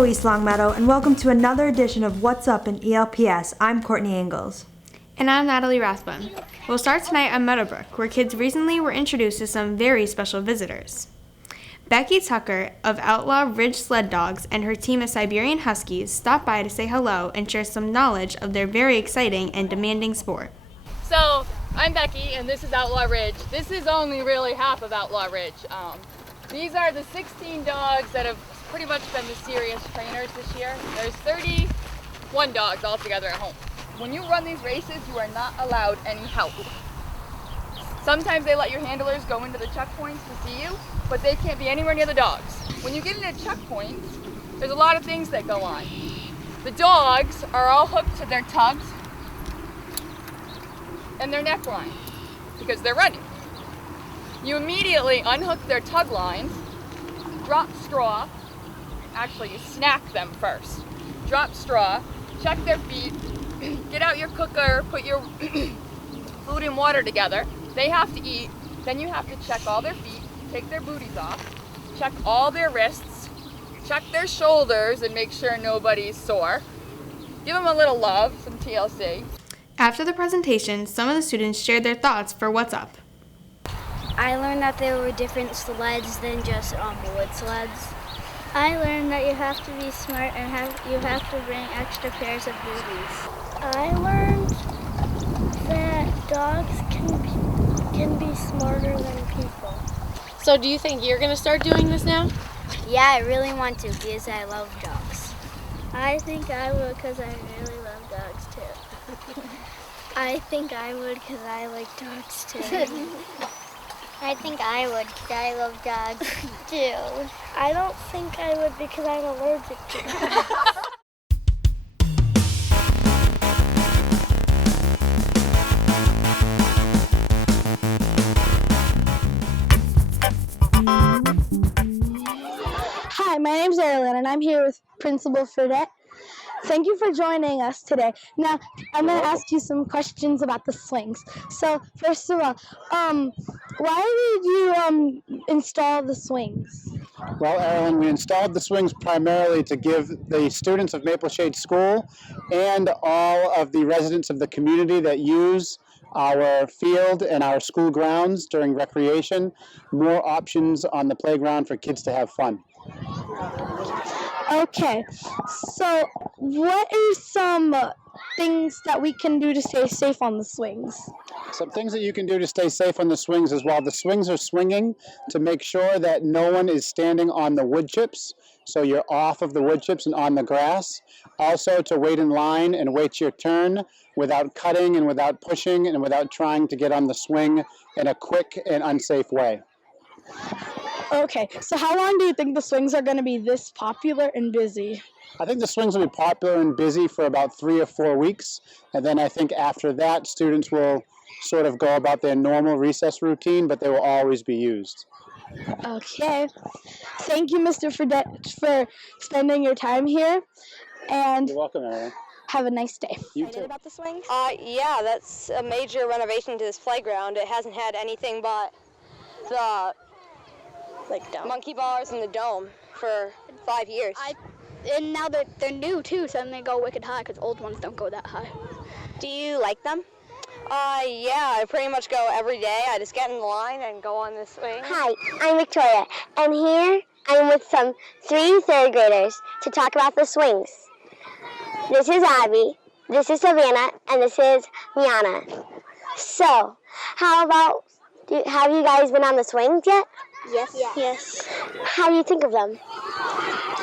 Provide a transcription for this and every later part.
Hello, East Longmeadow, and welcome to another edition of What's Up in ELPS. I'm Courtney Ingalls. And I'm Natalie Rathbun. We'll start tonight on Meadowbrook, where kids recently were introduced to some very special visitors. Becky Tucker of Outlaw Ridge Sled Dogs and her team of Siberian Huskies stopped by to say hello and share some knowledge of their very exciting and demanding sport. So, I'm Becky, and this is Outlaw Ridge. This is only really half of Outlaw Ridge. These are the 16 dogs that have pretty much been the serious trainers this year. There's 31 dogs altogether at home. When you run these races, you are not allowed any help. Sometimes they let your handlers go into the checkpoints to see you, but they can't be anywhere near the dogs. When you get into checkpoints, there's a lot of things that go on. The dogs are all hooked to their tugs and their neck lines because they're running. You immediately unhook their tug lines, drop straw, actually you snack them first, drop straw, check their feet, get out your cooker, put your food and water together. They have to eat, then you have to check all their feet, take their booties off, check all their wrists, check their shoulders and make sure nobody's sore. Give them a little love, some TLC. After the presentation, some of the students shared their thoughts for What's Up. I learned that there were different sleds than just wood sleds. I learned that you have to be smart and you have to bring extra pairs of booties. I learned that dogs can be smarter than people. So do you think you're going to start doing this now? Yeah, I really want to because I love dogs. I think I would because I really love dogs too. I think I would because I like dogs too. I think I would because I love dogs too. I don't think I would because I'm allergic to them. Hi, my name's Erilyn, and I'm here with Principal Fredette. Thank you for joining us today. Now, I'm going to ask you some questions about the swings. So, first of all, why did you install the swings? Well, Erilyn, we installed the swings primarily to give the students of Maple Shade School and all of the residents of the community that use our field and our school grounds during recreation more options on the playground for kids to have fun. Okay, so what are some things that we can do to stay safe on the swings? Some things that you can do to stay safe on the swings is while the swings are swinging, to make sure that no one is standing on the wood chips, so you're off of the wood chips and on the grass. Also to wait in line and wait your turn without cutting and without pushing and without trying to get on the swing in a quick and unsafe way. Okay, so how long do you think the swings are going to be this popular and busy? I think the swings will be popular and busy for about 3 or 4 weeks, and then I think after that students will sort of go about their normal recess routine, but they will always be used. Okay, thank you, Mr. Fredette, for spending your time here, and You're welcome, Erin. have a nice day. You too. About the swings? Yeah, that's a major renovation to this playground. It hasn't had anything but the monkey bars and the dome for 5 years. And now they're new too, so then they go wicked high because old ones don't go that high. Do you like them? Yeah, I pretty much go every day. I just get in the line and go on this swing. Hi, I'm Victoria, and here I'm with some 3 third graders to talk about the swings. This is Abby, this is Savannah, and this is Miana. So, how about, have you guys been on the swings yet? Yes. Yes. How do you think of them?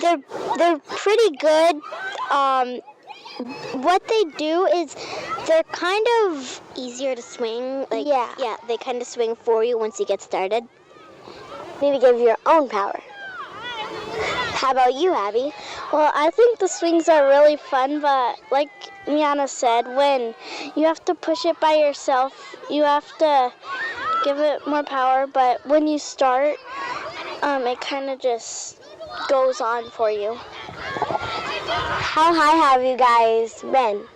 They're pretty good. What they do is they're kind of easier to swing. Yeah, they kind of swing for you once you get started. Maybe give your own power. How about you, Abby? Well, I think the swings are really fun, but like Miana said, when you have to push it by yourself, you have to give it more power, but when you start, it kind of just goes on for you. How high have you guys been?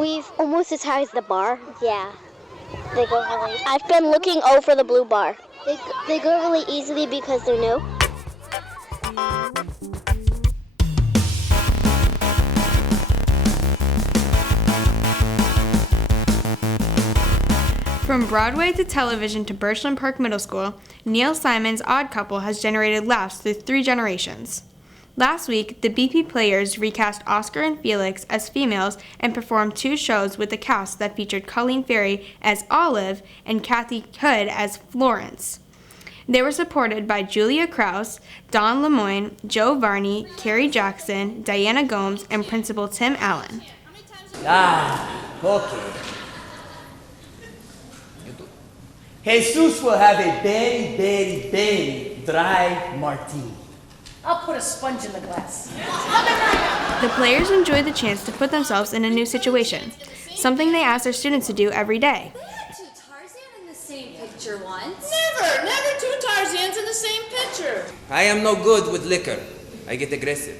We've almost as high as the bar. Yeah. They go really. I've been looking over the blue bar. They go really easily because they're new. From Broadway to television to Birchland Park Middle School, Neil Simon's Odd Couple has generated laughs through 3 generations. Last week, the BP Players recast Oscar and Felix as females and performed 2 shows with a cast that featured Colleen Ferry as Olive and Kathy Hood as Florence. They were supported by Julia Krause, Don Lemoyne, Joe Varney, Carrie Jackson, Diana Gomes, and Principal Tim Allen. Okay. Jesus will have a very, very, very dry martini. I'll put a sponge in the glass. The players enjoyed the chance to put themselves in a new situation, something they asked their students to do every day. We had 2 Tarzan in the same picture once. Never 2 Tarzans in the same picture. I am no good with liquor. I get aggressive.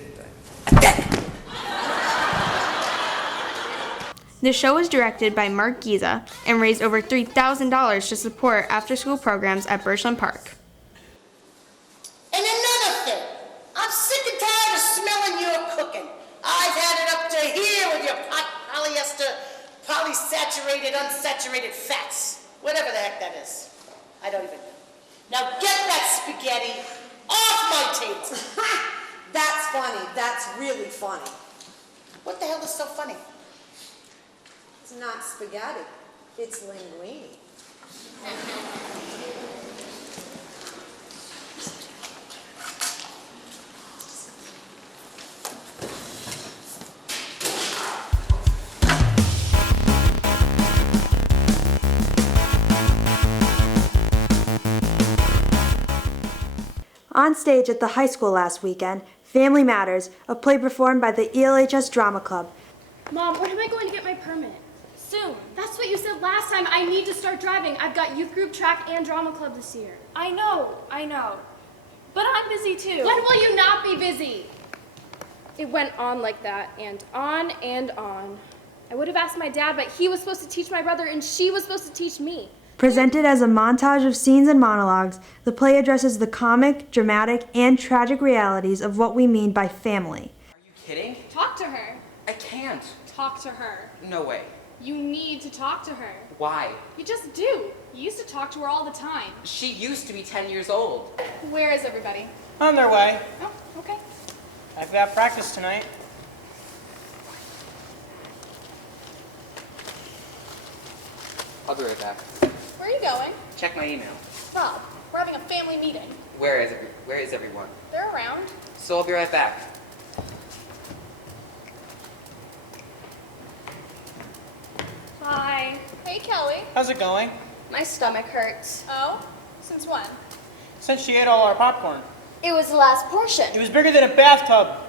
The show was directed by Mark Giza and raised over $3,000 to support after-school programs at Birchland Park. And another thing, I'm sick and tired of smelling your cooking. I've had it up to here with your polyester, polysaturated, unsaturated fats. Whatever the heck that is. I don't even know. Now get that spaghetti off my table. That's funny. That's really funny. What the hell is so funny? It's not spaghetti. It's linguine. On stage at the high school last weekend, Family Matters, a play performed by the ELHS Drama Club. Mom, when am I going to get my permit? Soon. That's what you said last time. I need to start driving. I've got youth group, track, and drama club this year. I know. But I'm busy too. When will you not be busy? It went on like that, and on and on. I would have asked my dad, but he was supposed to teach my brother, and she was supposed to teach me. Presented as a montage of scenes and monologues, the play addresses the comic, dramatic, and tragic realities of what we mean by family. Are you kidding? Talk to her. I can't. Talk to her. No way. You need to talk to her. Why? You just do. You used to talk to her all the time. She used to be 10 years old. Where is everybody? On their way. Oh, okay. I've got practice tonight. I'll be right back. Where are you going? Check my email. Rob, we're having a family meeting. Where is everyone? They're around. So I'll be right back. Hi. Hey, Kelly. How's it going? My stomach hurts. Oh? Since when? Since she ate all our popcorn. It was the last portion. It was bigger than a bathtub.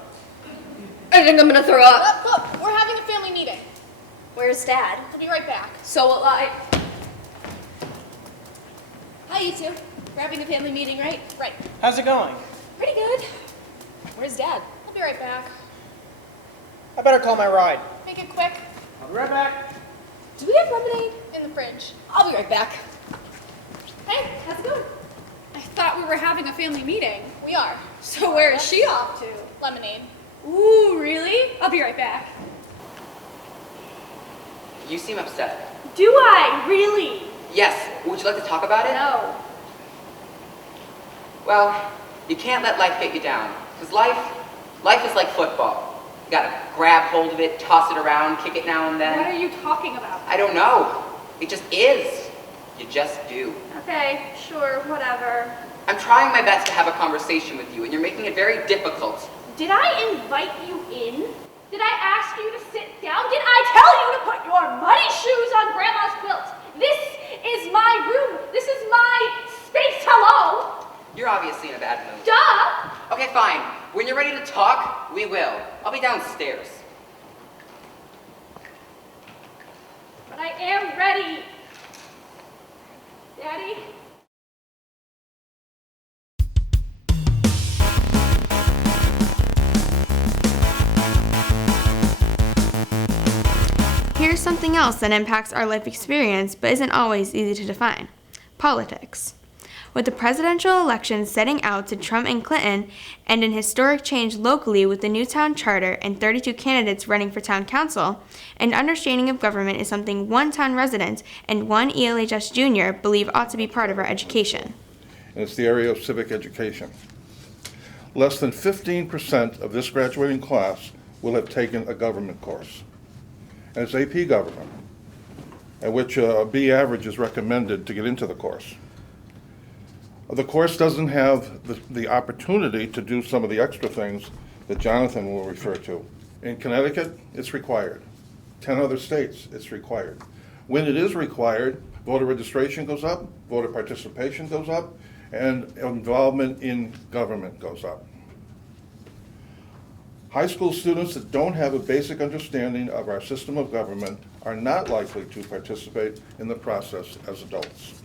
I think I'm gonna throw up. Look, we're having a family meeting. Where's Dad? He'll be right back. So will I. Hi, you two. We're having a family meeting, right? Right. How's it going? Pretty good. Where's Dad? He'll be right back. I better call my ride. Make it quick. I'll be right back. Do we have lemonade in the fridge? I'll be right back. Hey, how's it going? I thought we were having a family meeting. We are. So where is she off to? Lemonade. Ooh, really? I'll be right back. You seem upset. Do I? Really? Yes. Would you like to talk about it? No. Well, you can't let life get you down. Because life is like football. You gotta grab hold of it, toss it around, kick it now and then. What are you talking about? I don't know. It just is. You just do. Okay, sure, whatever. I'm trying my best to have a conversation with you, and you're making it very difficult. Did I invite you in? Did I ask you to sit down? Did I tell you to put your muddy shoes on Grandma's quilt? This is my room. This is my space. Hello? You're obviously in a bad mood. Duh! Okay, fine. When you're ready to talk, we will. I'll be downstairs. But I am ready. Daddy? Here's something else that impacts our life experience but isn't always easy to define: politics. With the presidential election setting out to Trump and Clinton, and an historic change locally with the new town charter and 32 candidates running for town council, an understanding of government is something one town resident and one ELHS junior believe ought to be part of our education. And it's the area of civic education. Less than 15% of this graduating class will have taken a government course. And it's AP government, at which a B average is recommended to get into the course. The course doesn't have the opportunity to do some of the extra things that Jonathan will refer to. In Connecticut, it's required. 10 other states, it's required. When it is required, voter registration goes up, voter participation goes up, and involvement in government goes up. High school students that don't have a basic understanding of our system of government are not likely to participate in the process as adults.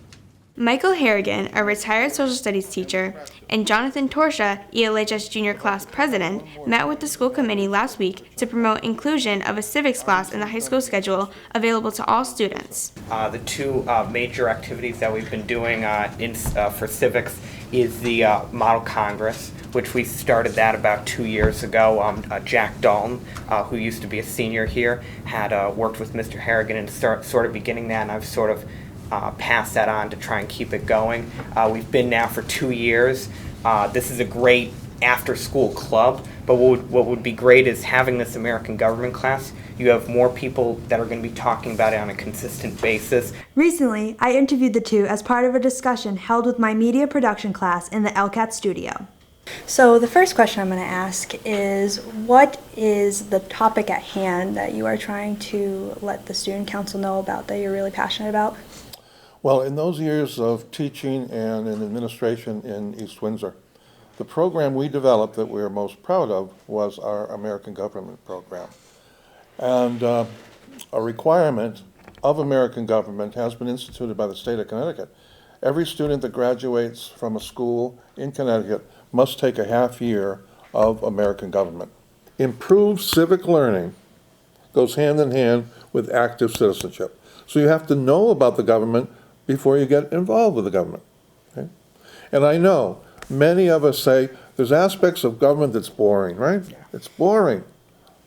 Michael Harrigan, a retired social studies teacher, and Jonathan Torsha, ELHS junior class president, met with the school committee last week to promote inclusion of a civics class in the high school schedule available to all students. The two major activities that we've been doing for civics is the Model Congress, which we started that about 2 years ago. Jack Dalton, who used to be a senior here, had worked with Mr. Harrigan in sort of beginning that, and I've sort of pass that on to try and keep it going. We've been now for 2 years. This is a great after-school club, but what would be great is having this American government class. You have more people that are going to be talking about it on a consistent basis. Recently, I interviewed the two as part of a discussion held with my media production class in the LCAT studio. So the first question I'm going to ask is, what is the topic at hand that you are trying to let the student council know about that you're really passionate about? Well, in those years of teaching and in administration in East Windsor, the program we developed that we're most proud of was our American government program. And a requirement of American government has been instituted by the state of Connecticut. Every student that graduates from a school in Connecticut must take a half year of American government. Improved civic learning goes hand in hand with active citizenship. So you have to know about the government before you get involved with the government. Okay? And I know many of us say there's aspects of government that's boring, right? It's boring.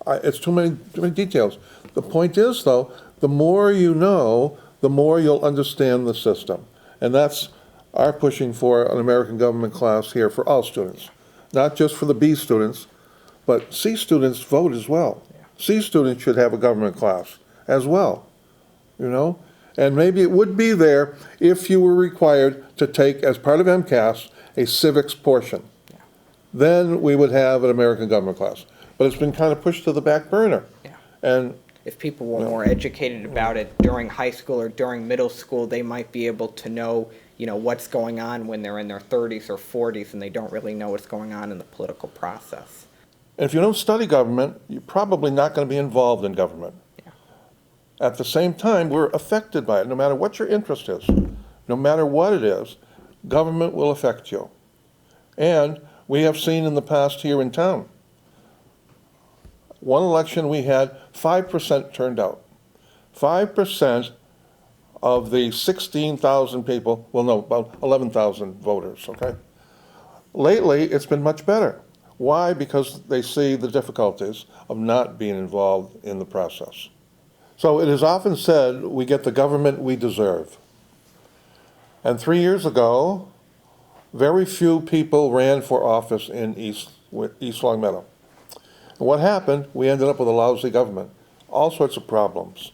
It's too many details. The point is, though, the more you know, the more you'll understand the system. And that's our pushing for an American government class here for all students. Not just for the B students, but C students vote as well. C students should have a government class as well, you know? And maybe it would be there if you were required to take, as part of MCAS, a civics portion. Then we would have an American government class. But it's been kind of pushed to the back burner. And if people were more educated about it during high school or during middle school, they might be able to know, what's going on when they're in their 30s or 40s and they don't really know what's going on in the political process. And if you don't study government, you're probably not going to be involved in government. At the same time, we're affected by it. No matter what your interest is, no matter what it is, government will affect you. And we have seen in the past here in town, one election we had 5% turned out. 5% of the 16,000 people, well, no, about 11,000 voters, okay? Lately, it's been much better. Why? Because they see the difficulties of not being involved in the process. So it is often said we get the government we deserve. And 3 years ago, very few people ran for office in East Longmeadow. And what happened? We ended up with a lousy government. All sorts of problems.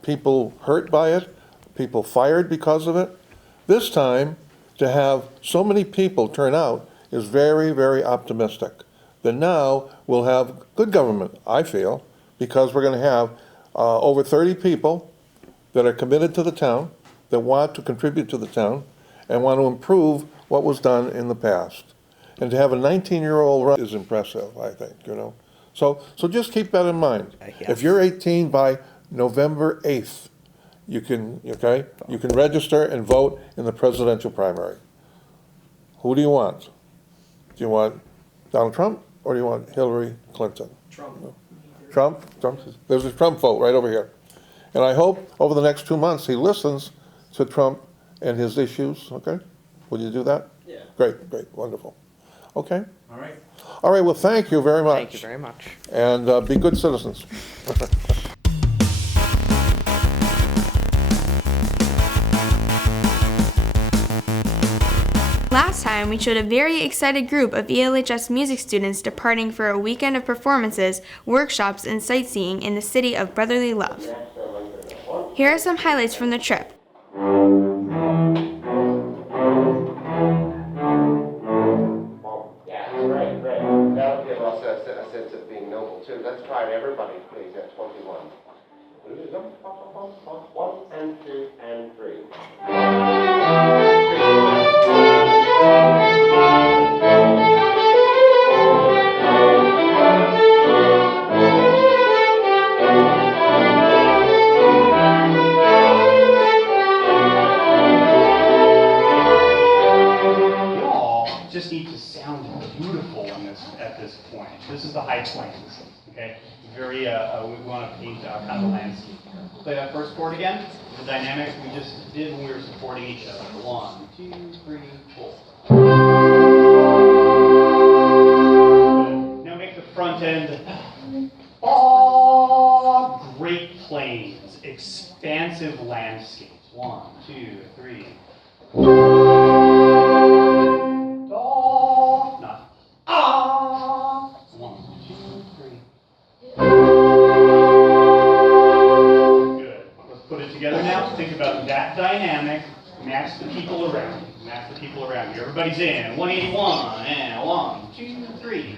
People hurt by it, people fired because of it. This time, to have so many people turn out is very, very optimistic. That now we'll have good government, I feel, because we're going to have over 30 people that are committed to the town, that want to contribute to the town, and want to improve what was done in the past. And to have a 19-year-old run is impressive, I think, So just keep that in mind. Yes. If you're 18 by November 8th, you can register and vote in the presidential primary. Who do you want? Do you want Donald Trump or do you want Hillary Clinton? Trump? There's a Trump vote right over here. And I hope over the next 2 months he listens to Trump and his issues, okay? Will you do that? Yeah. Great, wonderful. Okay. All right. All right, well, thank you very much. Thank you very much. And be good citizens. Last time, we showed a very excited group of ELHS music students departing for a weekend of performances, workshops, and sightseeing in the city of brotherly love. Here are some highlights from the trip. Yeah, great. That'll give us a sense of being noble, too. Let's try it, everybody, please, at 21. 1 and 2 and 3. Just need to sound beautiful at this point. This is the high plains, okay? Very, we want to paint kind of a landscape here. Play that first chord again. The dynamic we just did when we were supporting each other. 1, 2, 3, 4. Good. Now make the front end. Oh, great plains, expansive landscapes. 1, 2, 3. Not ah. 1, 2, 3. Good. Let's put it together now. Think about that dynamic. Match the people around you. Match the people around you. Everybody's in. 181 and 1, 2, 3.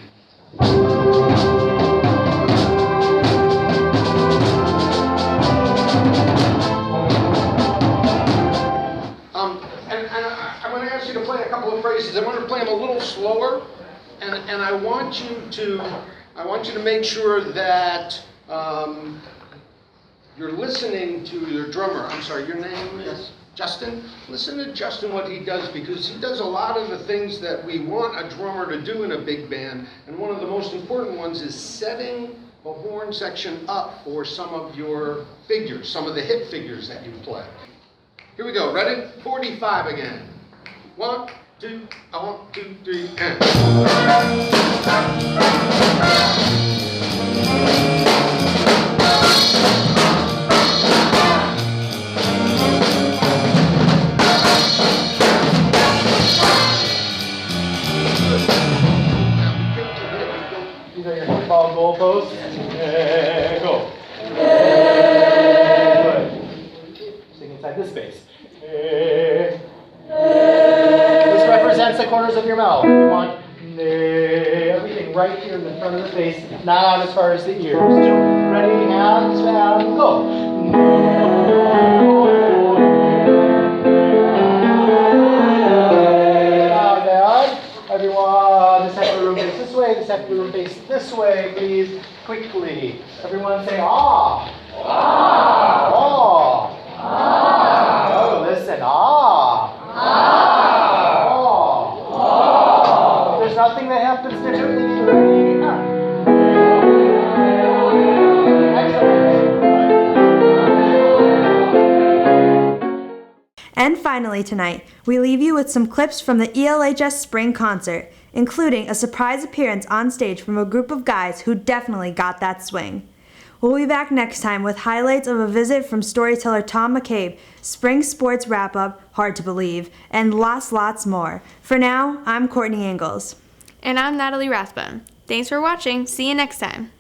And I'm going to ask you to play a couple of phrases. I'm going to play them a little slower, and I want you to make sure that you're listening to your drummer. I'm sorry, your name is Justin. Listen to Justin, what he does, because he does a lot of the things that we want a drummer to do in a big band, and one of the most important ones is setting the horn section up for some of your figures, some of the hit figures that you play. Here we go. Ready? 45 again. 1, 2, 1, 2, 3, and. You know your football goalpost. Go. Good. Sing inside this space. This represents the corners of your mouth. You want everything right here in the front of the face, not out as far as the ears. Ready, hands, and go. Now, Dad, everyone, the second room face this way, the second room face this way, please, quickly. Everyone say, ah. Ah. Oh. Ah. Oh, listen, ah. Ah. Oh. Oh. There's nothing that happens differently. Ready? And finally tonight, we leave you with some clips from the ELHS Spring Concert, including a surprise appearance on stage from a group of guys who definitely got that swing. We'll be back next time with highlights of a visit from storyteller Tom McCabe, spring sports wrap-up, hard to believe, and lots more. For now, I'm Courtney Ingalls. And I'm Natalie Rathbun. Thanks for watching. See you next time.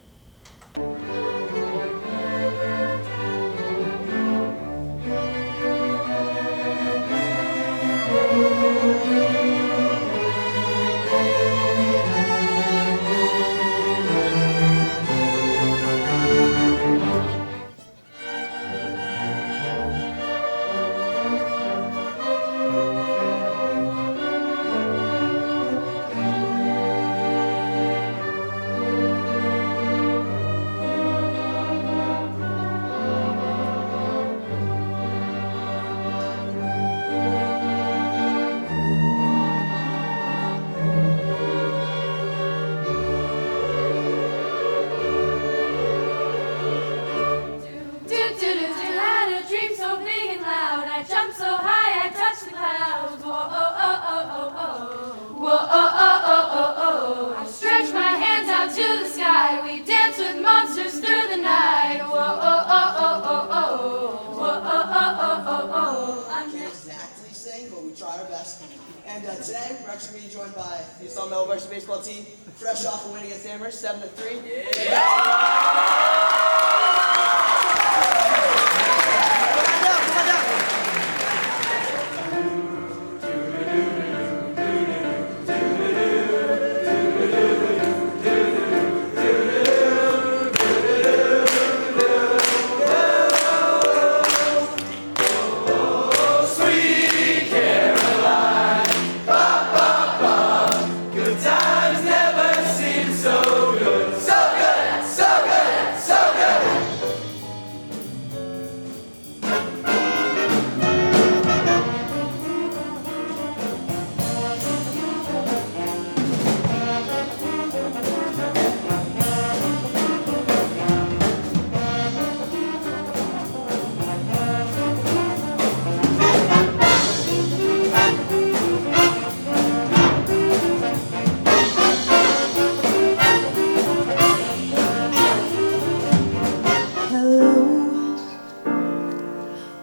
WHATS. And today we're actually going to be joined by the East Meadow varsity baseball team, fresh off a win against Amherst, 7-3.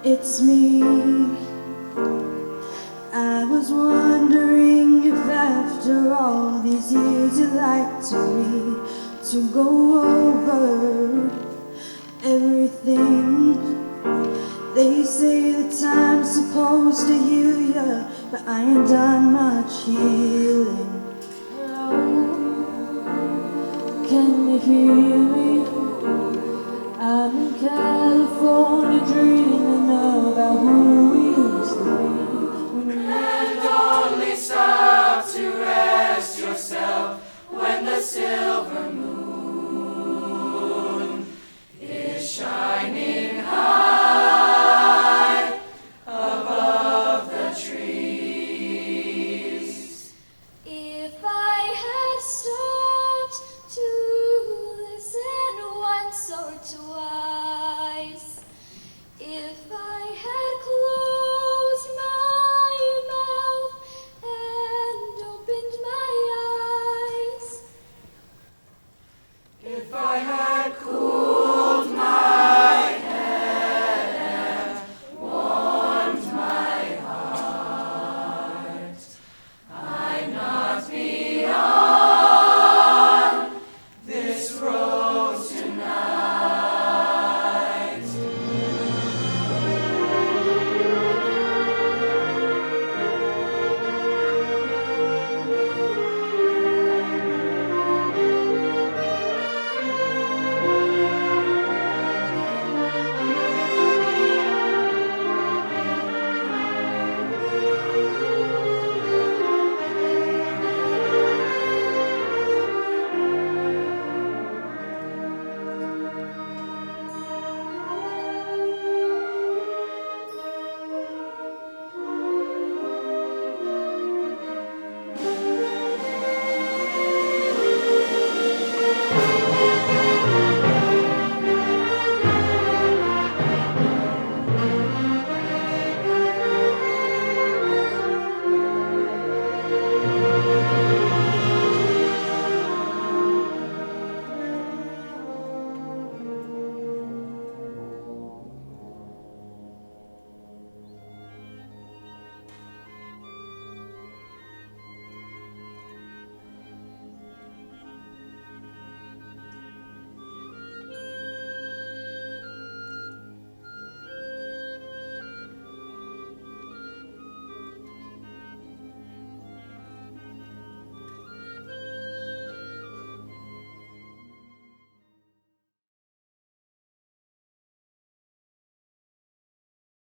It's me. I was wondering if after all these years you'd like to read, to go over everything. They say that time's supposed to heal you, but I ain't done much healing. Hello, can you hear me? I'm in California dreaming about who we used to be.